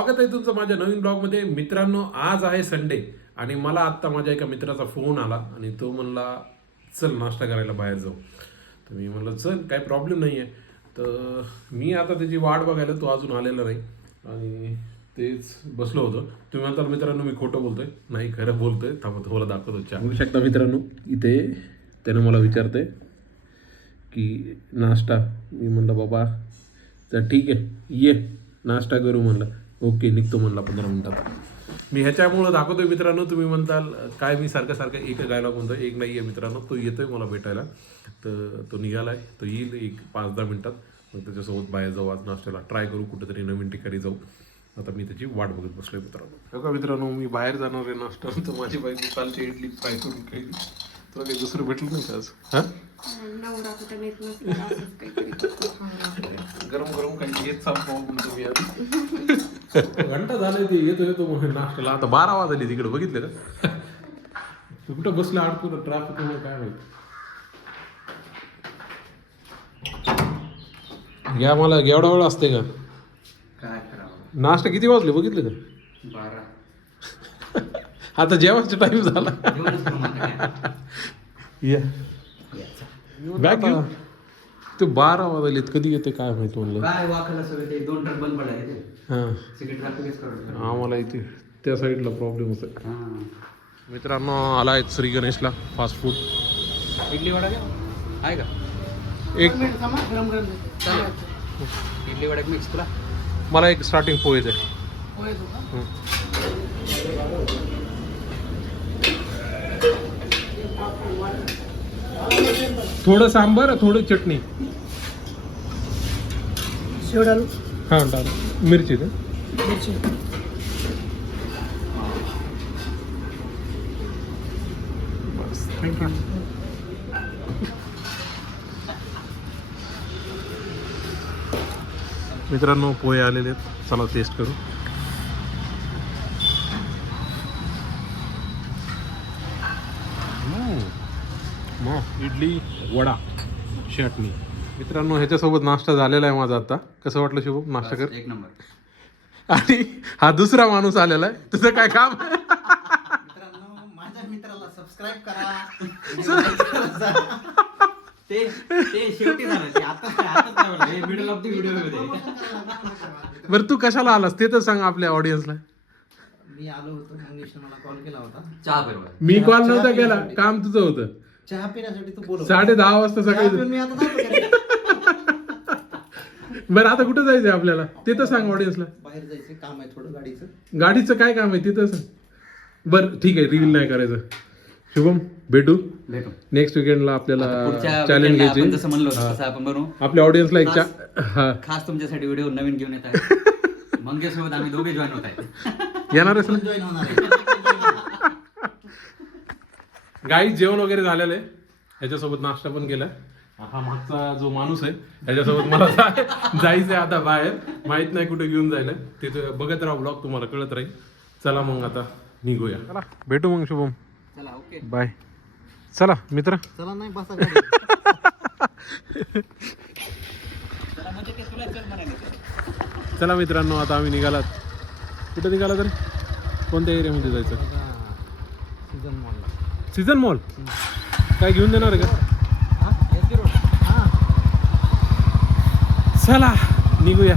स्वागत आहे तुमचं माझ्या नवीन ब्लॉगमध्ये. मित्रांनो, आज आहे संडे आणि मला आत्ता माझ्या एका मित्राचा फोन आला आणि तो म्हणला चल नाश्ता करायला बाहेर जाऊ. तर मी म्हणलं चल, काही प्रॉब्लेम नाही आहे. तर मी आता त्याची वाट बघायला, तो अजून आलेला नाही आणि तेच बसलो होतो. तुम्ही म्हणताल मित्रांनो मी खोटं बोलतोय, नाही खरं बोलतोय. थांबा तुम्हाला दाखवतो. चहा बघू शकता मित्रांनो, इथे त्यानं मला विचारतंय की नाश्ता. मी म्हणलं बाबा तर ठीक आहे, ये नाश्ता करू म्हणलं. ओके, निघतो म्हणला 15 मिनिटात. मी ह्याच्यामुळं दाखवतोय मित्रांनो. तुम्ही म्हणताल काय मी सारखं सारखं एक डायलॉग म्हणतो. एक नाही आहे मित्रांनो, तो येतोय मला भेटायला. तर तो निघालाय, तो येईल एक 5-10 मिनिटात. मग त्याच्यासोबत बाहेर जाऊ, आज नाश्त्याला ट्राय करू, कुठेतरी नवीन ठिकाणी जाऊ. आता मी त्याची वाट बघत बसलोय मित्रांनो. बघा मित्रांनो, मी बाहेर जाणार आहे नाश्ता. तर माझी बायको कालची इडली फ्राय करून खायली. तुला काही दुसरं भेटलं नाही का आज? हां, गरम गरम काही येत संपवून तुम्ही घंटा झालाय ते येतो म्हणून नाश्त्याला. आता 12 वाजले तिकडे, बघितलं का? तू कुठं बसला अडकून ट्रॅफिक मध्ये, काय माहिती. या मला एवढा वेळ असते का? काय करावं? नाश्ता किती वाजले बघितलं का? 12. आता जेवायचा टाइम झाला. या बॅग घेऊ. ते 12 वाजलेत, कधी येते काय माहिती म्हणलं. काय वाकलं सगळं ते 2 ट्रक बंद पडला इथे. हां, सगळे ट्रॅफिकच करत. आम्हाला इथे त्या साईडला प्रॉब्लेम होतो. हां. मित्रांनो, आला आहे श्री गणेशला फास्ट फूड. इडली वडा घ्या. आहे का? एक गरम गरम चालेल. इडली वडा मिक्स तुला. मला एक स्टार्टिंग पोहे दे. पोहे देऊ का? थोडं सांबार, थोडी चटणी. शेव डालू. हां डाल. मिरची दे. मिरची. बस, थँक्यू. मित्रांनो, पोहे आलेले आहेत, चला टेस्ट करू. मग इडली वडा चटणी. मित्रांनो, ह्याच्यासोबत नाश्ता झालेला आहे माझा. आता कसं वाटलं शुभम, नाश्ता कर? एक नंबर. आणि हा दुसरा माणूस आलेला आहे, तुझं काय काम? मित्रांनो, माझ्या मित्राला सबस्क्राईब करा. ते शेवटी झालं, ते आता मिडल ऑफ द व्हिडिओ मध्ये. बरं, तू कशाला आलास ते तर सांग आपल्या ऑडियन्सला. मी आलो होतो, मंगेशने मला कॉल केला होता चहा पिरवा. मी कॉल नव्हता केला, काम तुझं होतं. चहा पिण्यासाठी तू बोलव. 10:30 वाजता सकाळी. मी आता जातो घरी. बरं, आता कुठं जायचंय आपल्याला ते तर सांग ऑडियन्सला. बाहेर जायचं काम आहे थोडं गाडीचं. गाडीचं काय काम आहे ते तर सांग. बरं ठीक आहे, रील नाही करायचं. शुभम, भेटू नेक्स्ट वीकेंडला. आपल्याला चॅलेंज घ्यायची. जसं म्हणलं होतं तसं आपण बनवू. आपल्या ऑडियन्सला एक खास तुमच्यासाठी व्हिडिओ नवीन घेऊन येत आहे. मंगेश सोबत आम्ही दोघे जॉईन होत आहे. येणार आहेस ना? जॉईन होणार आहे. गाईज जेवण वगैरे झालेलं आहे. ह्याच्यासोबत नाश्ता पण केला. हा मागचा जो माणूस आहे ह्याच्यासोबत मला जायचंय आता बाहेर. माहित नाही कुठे घेऊन जायला. तिथे बघत राहा ब्लॉग, तुम्हाला कळत राहील. चला मग आता निघूया. चला भेटू मग शुभम. चला ओके बाय. चला मित्र. चला नाही बसा. चला मित्रांनो, आता आम्ही निघालात. कुठं निघाला तरी? कोणत्या एरियामध्ये जायचं? Season mall. सीझन मॉल काय घेऊन देणार आहे का? चला निघूया.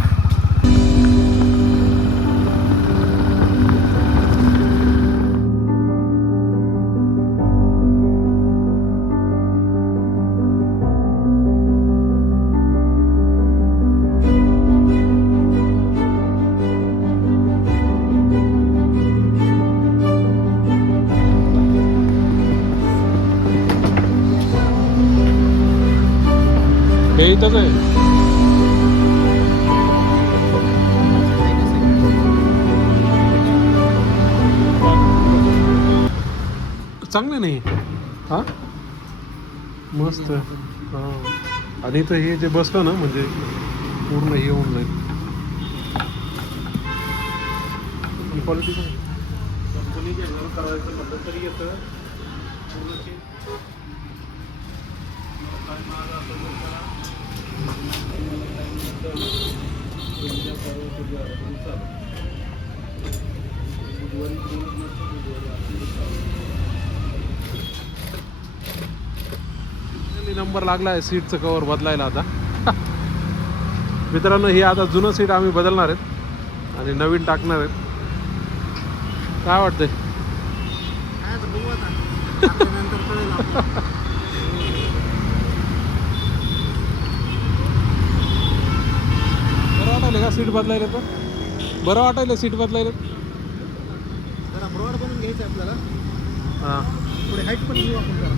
हे इथंच आहे. चांगलं नाही. हा मस्त. हां, आणि इथं हे जे बसलं ना म्हणजे पूर्ण हे होऊन जाईल. क्वालिटी कंपनी करायचं म्हटलं तरी येतं. नंबर लागला आहे सीटचं कवर बदलायला आता. मित्रांनो ही आता जुनं सीट आम्ही बदलणार आहेत आणि नवीन टाकणार आहेत. काय वाटतंय? बरं वाटायला का सीट बदलायला? तर बरं वाटायला सीट बदलायला. ब्रॉड बनवून घ्यायचं आपल्याला. हां थोडी हाईट पण घेऊ आपण जरा.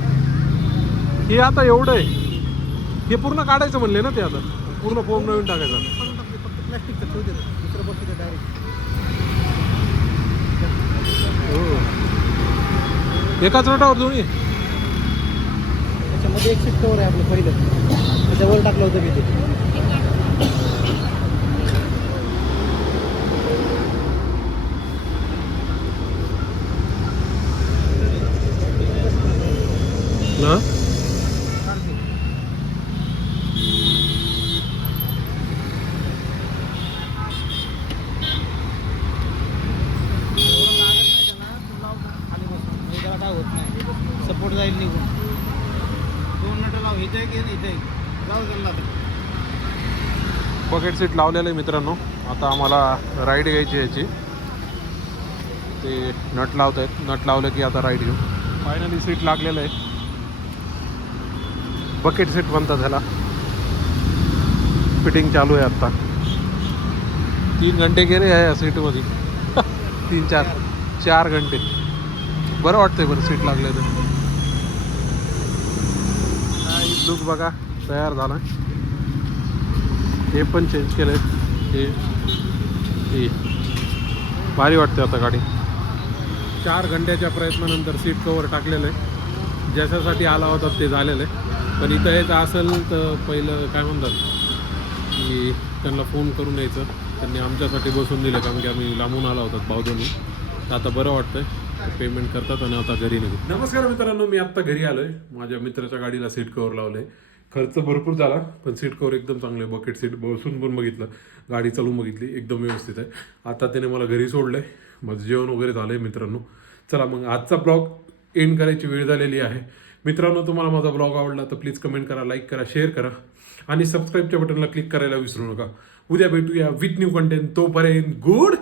हे आता एवढं आहे. हे पूर्ण काढायचं म्हणले ना ते आता पूर्ण फोम नवीन टाकायचा. पण टाकते फक्त प्लॅस्टिकचं ठेवू देत दुसरं बसू दे डायरेक्ट. हो एकाच रोटावर दोन्ही. त्याच्यामध्ये एक सीट कवर आहे आपलं पहिलं, त्याच्यावर टाकलं होतं मी ते. ना सपोर्ट जाईल निघून. 2 मिनिटं लाव. इथे एक इथे जाऊ गेला. बकेट सीट लावलेलं आहे मित्रांनो. आता आम्हाला राईड घ्यायची याची. ते नट लावत आहेत. नट लावलं की आता राईड घेऊ. फायनली सीट लागलेलं आहे. बकेट सीट म्हणतात ह्याला. फिटिंग चालू आहे आत्ता. 3 घंटे गेले आहे या सीटमध्ये. 4 घंटे. बरं वाटतंय बरं सीट लागले तर. लुक बघा तयार झाला. हे पण चेंज केलं आहे. हे भारी वाटते आता गाडी. 4 घंट्याच्या प्रयत्नानंतर सीट कवर टाकलेलं आहे. ज्याच्यासाठी आला होता ते झालेलं आहे. पण इथं यायचं असेल तर पहिलं काय म्हणतात की त्यांना फोन करून यायचं. त्यांनी आमच्यासाठी बसून दिलं कारण की आम्ही लांबून आला होतात भावधोनी. तर आता बरं वाटतंय. पेमेंट करतात आणि आता घरी निघू. नमस्कार मित्रांनो, मी आत्ता घरी आलोय. माझ्या मित्राच्या गाडीला सीट कवर लावलंय. खर्च भरपूर झाला पण सीट कवर एकदम चांगलं आहे. बकेट सीट बसून पण बघितलं, गाडी चालवून बघितली, एकदम व्यवस्थित आहे. आता त्याने मला घरी सोडलंय. माझं जेवण वगैरे झालंय मित्रांनो. चला मग आजचा ब्लॉग एंड करायची वेळ झालेली आहे. मित्रांनो तुम्हाला माझा ब्लॉग आवडला तर प्लीज कमेंट करा, लाईक करा, शेअर करा आणि सबस्क्राईबच्या बटनला क्लिक करायला विसरू नका. उद्या भेटूया विथ न्यू कंटेंट. तोपर्यंत गुड